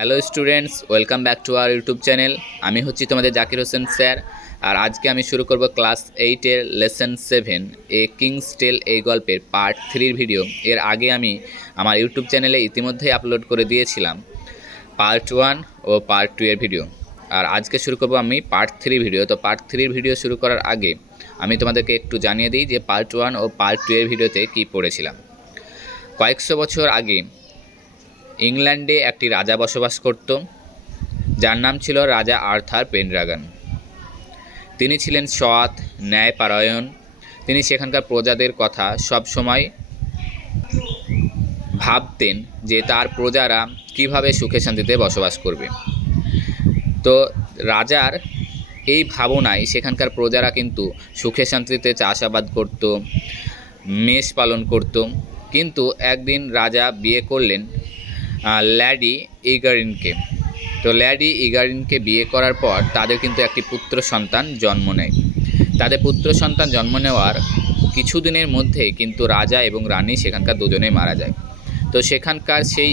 Hello students, welcome back to our YouTube channel. আমি হচ্ছি তোমাদের জাকির হোসেন স্যার। আর আজকে আমি শুরু করব ক্লাস 8-এর লেসন 7 এ কিংস টেল এই গল্পের পার্ট 3 ভিডিও। এর আগে আমি আমার ইউটিউব চ্যানেলে ইতিমধ্যেই আপলোড করে দিয়েছিলাম পার্ট 1 ও পার্ট 2 এর ভিডিও। আর আজকে শুরু করব আমি পার্ট 3 ভিডিও। তো পার্ট 3 ভিডিও শুরু করার আগে আমি তোমাদেরকে একটু জানিয়ে দিই যে পার্ট 1 ও পার্ট 2 এর ভিডিওতে কী পড়েছিলাম। কয়েকশো বছর আগে ইংল্যান্ডে একটি রাজা বসবাস করত, যার নাম ছিল রাজা আর্থার পেনড্রাগন। তিনি ছিলেন সৎ, ন্যায়পরায়ণ। তিনি সেখানকার প্রজাদের কথা সব সময় ভাবতেন যে তার প্রজারা কিভাবে সুখে শান্তিতে বসবাস করবে। তো রাজার এই ভাবনায় সেখানকার প্রজারা কিন্তু সুখে শান্তিতে চাষাবাদ করত, মেষ পালন করত। কিন্তু একদিন রাজা বিয়ে করলেন ল্যাডি ইগারিনকে। তো ল্যাডি ইগারিনকে বিয়ে করার পর তাদের কিন্তু একটি পুত্র সন্তান জন্ম নেয়। তাদের পুত্র সন্তান জন্ম নেওয়ার কিছুদিনের মধ্যেই কিন্তু রাজা এবং রানী সেখানকার দুজনেই মারা যায়। তো সেখানকার সেই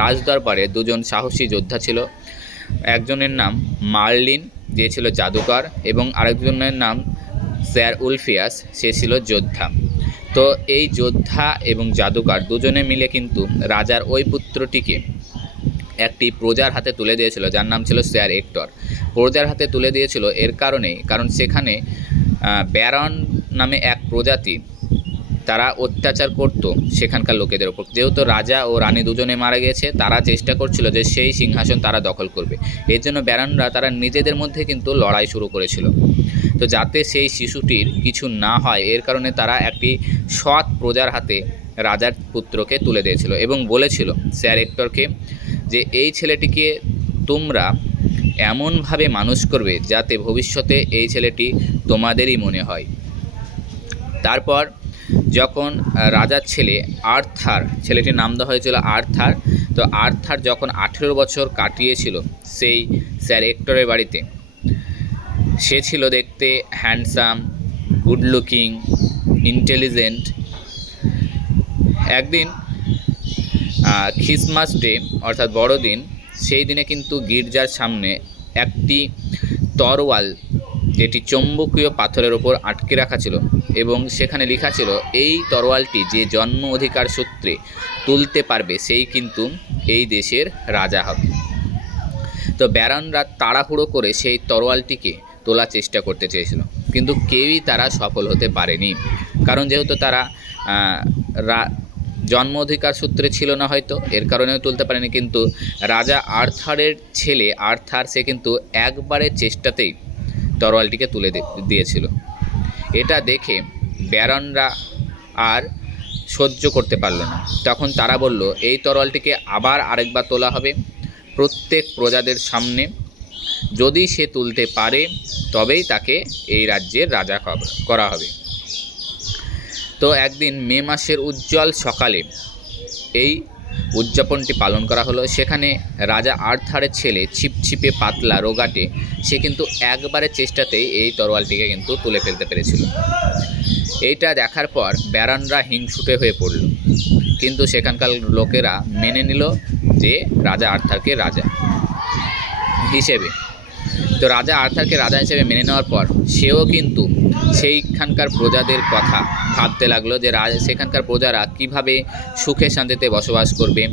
রাজদরবারে দুজন সাহসী যোদ্ধা ছিল। একজনের নাম মার্লিন, যে ছিল জাদুকর, এবং আরেকজনের নাম স্যার উলফিয়াস, সে ছিল যোদ্ধা। তো এই যোদ্ধা এবং জাদুকর দুজনে মিলে কিন্তু রাজার ওই পুত্রটিকে একটি প্রজার হাতে তুলে দিয়েছিল, যার নাম ছিল স্যার হেক্টর। প্রজার হাতে তুলে দিয়েছিল এর কারণ সেখানে ব্যারন নামে এক প্রজাতি তারা অত্যাচার করত সেখানকার লোকেদের ওপর। যেহেতু রাজা ও রানী দুজনে মারা গিয়েছে, তারা চেষ্টা করছিল যে সেই সিংহাসন তারা দখল করবে। এর জন্য ব্যারনরা তারা নিজেদের মধ্যে কিন্তু লড়াই শুরু করেছিল। তো যাতে সেই শিশুটির কিছু না হয় এর কারণে তারা একটি সৎ প্রজার হাতে রাজার পুত্রকে তুলে দিয়েছিল এবং বলেছিল স্যার হেক্টরকে যে এই ছেলেটিকে তোমরা এমনভাবে মানুষ করবে যাতে ভবিষ্যতে এই ছেলেটি তোমাদেরই মনে হয়। তারপর যখন রাজার ছেলে আর্থার, ছেলেটির নাম দেওয়া হয়েছিল আর্থার, তো আর্থার যখন 18 বছর কাটিয়েছিল সেই স্যার হেক্টরের বাড়িতে, সে ছিল দেখতে হ্যান্ডসাম, গুড লুকিং, ইন্টেলিজেন্ট। একদিন ক্রিসমাস ডে অর্থাৎ বড়দিন, সেই দিনে কিন্তু গির্জার সামনে একটি তরোয়াল, যেটি চৌম্বকীয় পাথরের ওপর আটকে রাখা ছিল, এবং সেখানে লেখা ছিল এই তরোয়ালটি যে জন্ম অধিকার সূত্রে তুলতে পারবে সেই কিন্তু এই দেশের রাজা হবে। তো ব্যারনরা তাড়াহুড়ো করে সেই তরোয়ালটিকে তোলার চেষ্টা করতে চেয়েছিল, কিন্তু কেউই তারা সফল হতে পারেনি। কারণ যেহেতু তারা জন্ম অধিকার সূত্রে ছিল না হয়তো, এর কারণেও তুলতে পারেনি। কিন্তু রাজা আর্থারের ছেলে আর্থার, সে কিন্তু একবারের চেষ্টাতেই তরোয়ালটিকে তুলে দিয়েছিল। এটা দেখে ব্যারনরা আর সহ্য করতে পারল না। তখন তারা বলল এই তরোয়ালটিকে আবার আরেকবার তোলা হবে প্রত্যেক প্রজাদের সামনে। যদি সে তুলতে পারে তবেই তাকে এই রাজ্যের রাজা করা হবে। তো একদিন মে মাসের উজ্জ্বল সকালে এই উদযাপনটি পালন করা হলো। সেখানে রাজা আর্থারের ছেলে ছিপছিপে পাতলা রোগাটে, সে কিন্তু একবারের চেষ্টাতেই এই তরোয়ালটিকে কিন্তু তুলে ফেলতে পেরেছিল। এইটা দেখার পর ব্যারনরা হিংসুটে হয়ে পড়ল, কিন্তু সেখানকার লোকেরা মেনে নিল যে রাজা আর্থারকে রাজা হিসেবে। তো রাজা আর্থারকে রাজা হিসেবে মেনে নেওয়ার পর সেও কিন্তু সেইখানকার প্রজাদের কথা ভাবতে লাগলো যে সেখানকার প্রজারা কিভাবে সুখে শান্তিতে বসবাস করবে।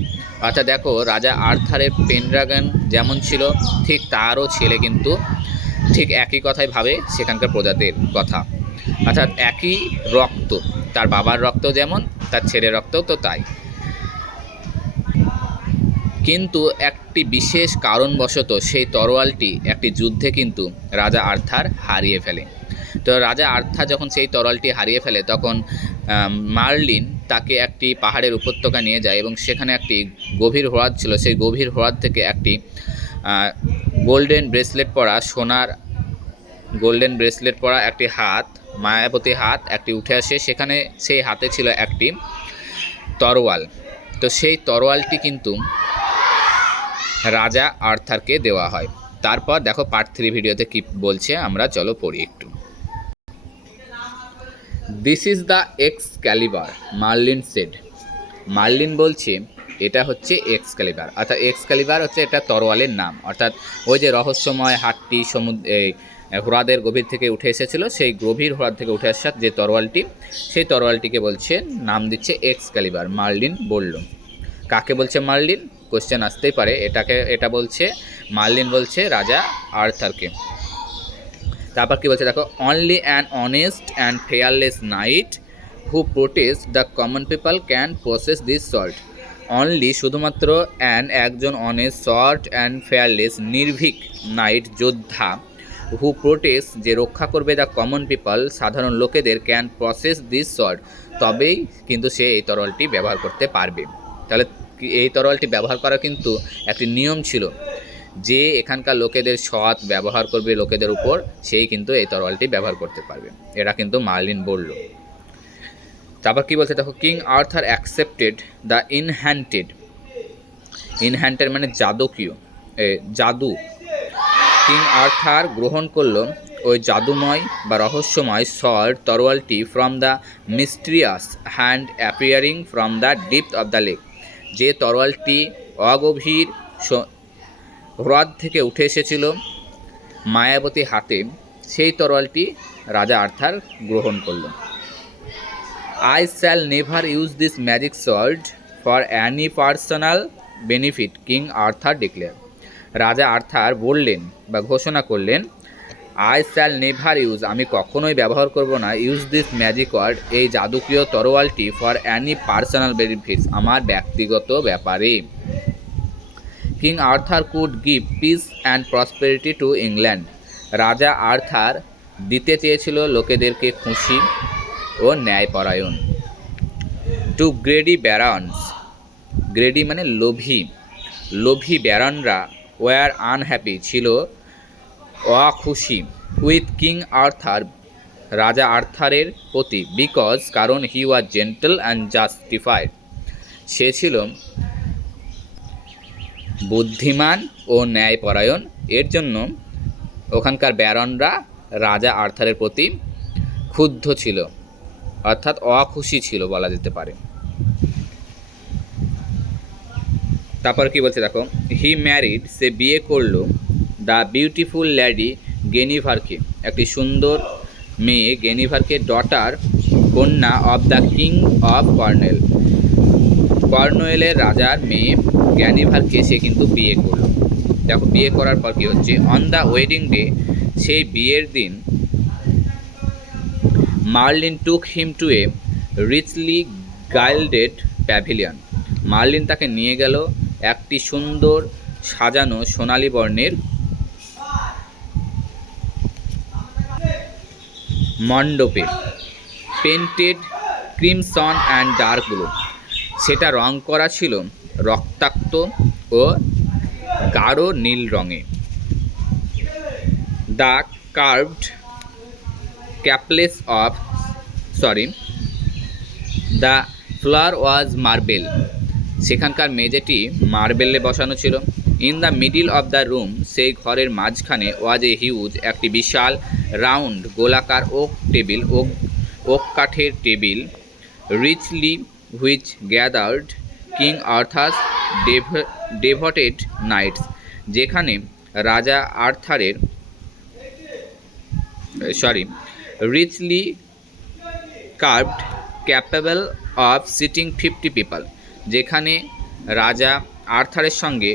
অর্থাৎ দেখো, রাজা আর্থারের পেনড্রাগন যেমন ছিল, ঠিক তারও ছেলে কিন্তু ঠিক একই কথাই ভাবে সেখানকার প্রজাদের কথা। অর্থাৎ একই রক্ত, তার বাবার রক্ত যেমন, তার ছেলের রক্তও তো তাই। কিন্তু একটি বিশেষ কারণবশত সেই তরোয়ালটি একটি যুদ্ধে কিন্তু রাজা আর্থার হারিয়ে ফেলে। তো রাজা আর্থার যখন সেই তরোয়ালটি হারিয়ে ফেলে, তখন মার্লিন তাকে একটি পাহাড়ের উপত্যকা নিয়ে যায় এবং সেখানে একটি গভীর হ্রদ ছিল। সেই গভীর হ্রদ থেকে একটি গোল্ডেন ব্রেসলেট পরা, সোনার গোল্ডেন ব্রেসলেট পরা একটি হাত, মায়াবতী হাত একটি উঠে আসে। সেখানে সেই হাতে ছিল একটি তরোয়াল। তো সেই তরোয়ালটি কিন্তু রাজা আর্থারকে দেওয়া হয়। তারপর দেখো পার্ট 3 ভিডিওতে কি বলছে, আমরা চলো পড়ি একটু। This is the Excalibur, Merlin said. Merlin বলছে এটা হচ্ছে এক্সক্যালিবার, অর্থাৎ এক্সক্যালিবার হচ্ছে এটা তরোয়ালের নাম, অর্থাৎ ওই যে রহস্যময় হাটটি হ্রদের গভীর থেকে উঠে এসেছিল, সেই গভীর হ্রদ থেকে উঠে আসার যে তরোয়ালটি, সেই তরোয়ালটিকে বলছে, নাম দিচ্ছে এক্সক্যালিবার। মার্লিন বলল। কাকে বলছে মার্লিন? কোশ্চেন আসতেই পারে। এটা বলছে মার্লিন বলছে রাজা আর্থারকে। তারপর কি বলছে দেখো, only an honest and fearless night who protest the common people can process this salt. Only শুধুমাত্র একজন অনেস্ট শর্ট অ্যান্ড ফেয়ারলেস নির্ভীক নাইট যোদ্ধা, হু প্রোটেস্ট যে রক্ষা করবে দ্য কমন পিপল সাধারণ লোকেদের, ক্যান প্রসেস দিস সল্ট তবেই কিন্তু সে এই তরলটি ব্যবহার করতে পারবে। তাহলে এই তরলটি ব্যবহার করা কিন্তু একটি নিয়ম ছিল, যে এখানকার লোকেদের সৎ ব্যবহার করবে লোকেদের উপর, সেই কিন্তু এই তরোয়ালটি ব্যবহার করতে পারবে। এটা কিন্তু মার্লিন বলল। তারপর কি বলছে দেখো, কিং আর্থার অ্যাকসেপ্টেড দ্য ইনহ্যান্টেড মানে জাদুকীয় জাদু। কিং আর্থার গ্রহণ করলো ওই জাদুময় বা রহস্যময় সল্ট তরোয়ালটি from the mysterious hand appearing from the depth of the lake. যে তরোয়ালটি অগভীর হ্রদ থেকে উঠে এসেছিল মায়াবতী হাতে, সেই তরোয়ালটি রাজা আর্থার গ্রহণ করল। I shall never use this magic salt for Annie personal benefit, king Arthur declare. রাজা আর্থার বললেন বা ঘোষণা করলেন, আই শ্যাল নেভার ইউজ, আমি কখনোই ব্যবহার করব না, ইউজ দিস ম্যাজিক ওয়ার্ড, এই জাদুকীয় তরোয়ালটি, ফর অ্যানি পার্সোনাল বেনিফিটস, আমার ব্যক্তিগত ব্যাপারে। King Arthur could give piece and prosperity to England. রাজা আর্থার দিতে চেয়েছিল লোকেদেরকে খুশি ও ন্যায়পরায়ণ। টু গ্রেডি ব্যারনস, গ্রেডি মানে লোভী ব্যারনরা ওয়ার আনহ্যাপি, ছিল অখুশি, উইথ কিং আর্থার, রাজা আর্থারের প্রতি, বিকজ কারণ, হি ওয়াজ জেন্টল অ্যান্ড জাস্টিফাইড, সে ছিল বুদ্ধিমান ও ন্যায়পরায়ণ। এর জন্য ওখানকার ব্যারনরা রাজা আর্থারের প্রতি ক্ষুব্ধ ছিল, অর্থাৎ অখুশি ছিল বলা যেতে পারে। তারপর কি বলছে দেখো, হি ম্যারিড, সে বিয়ে করলো, দ্য বিউটিফুল ল্যাডি গেনিভারকে, একটি সুন্দর মেয়ে গেনিভারকে, ডটার কন্যা অফ দ্য কিং অফ কর্নওয়েলের রাজার মেয়ে গেনিভারকে সে কিন্তু বিয়ে করলো। দেখো বিয়ে করার পর কি হচ্ছে, অন দ্য ওয়েডিং ডে, সেই বিয়ের দিন, Merlin took him to a richly gilded pavilion, Merlin তাকে নিয়ে গেল একটি সুন্দর সাজানো সোনালী বর্ণের মণ্ডপে, painted crimson and dark blue, সেটা রং করা ছিল রক্তাক্ত ও গাঢ় নীল রঙে। The carved capless of the floor was marble, সেখানকার মেঝেটি মার্বেলে বসানো ছিল। In the middle of the room, সেই ঘরের মাঝখানে, ওয়াজ এ হিউজ, একটি বিশাল রাউন্ড গোলাকার ওক কাঠের table, richly which gathered King Arthur's devoted knights, যেখানে রাজা আর্থারের richly carved capable of sitting 50 people, যেখানে রাজা আর্থারের সঙ্গে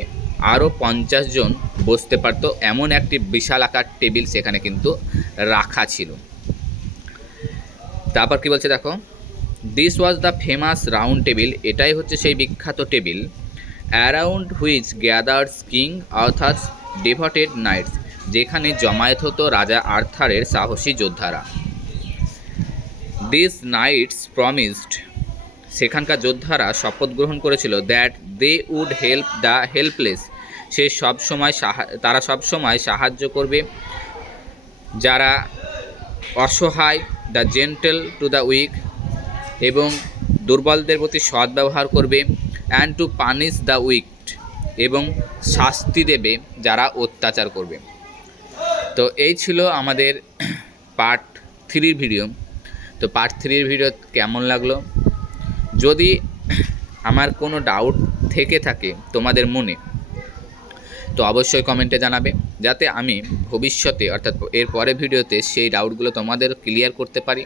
আরও 50 জন বসতে পারত, এমন একটি বিশাল আকার টেবিল সেখানে কিন্তু রাখা ছিল। তারপর কি বলছে দেখো, this was the famous round table, এটাই হচ্ছে সেই বিখ্যাত table, around which gathers King Arthur's devoted knights, যেখানে জমায়েত হতো রাজা আর্থারের সাহসী যোদ্ধারা। দিস নাইটস প্রমিসড, সেখানকার যোদ্ধারা শপথ গ্রহণ করেছিল, that they would help the helpless, তারা সবসময় সাহায্য করবে যারা অসহায়, the gentle to the weak, এবং দুর্বলদের প্রতি সদ্ব্যবহার করবে, and to punish the wicked, এবং শাস্তি দেবে যারা অত্যাচার করবে। তো এই ছিল আমাদের পার্ট 3 ভিডিও। তো পার্ট 3 ভিডিও কেমন লাগলো? যদি আমার কোনো ডাউট থেকে থাকে তোমাদের মনে, তো অবশ্যই কমেন্টে জানাবে, যাতে আমি ভবিষ্যতে অর্থাৎ এর পরের ভিডিওতে সেই ডাউটগুলো তোমাদের ক্লিয়ার করতে পারি।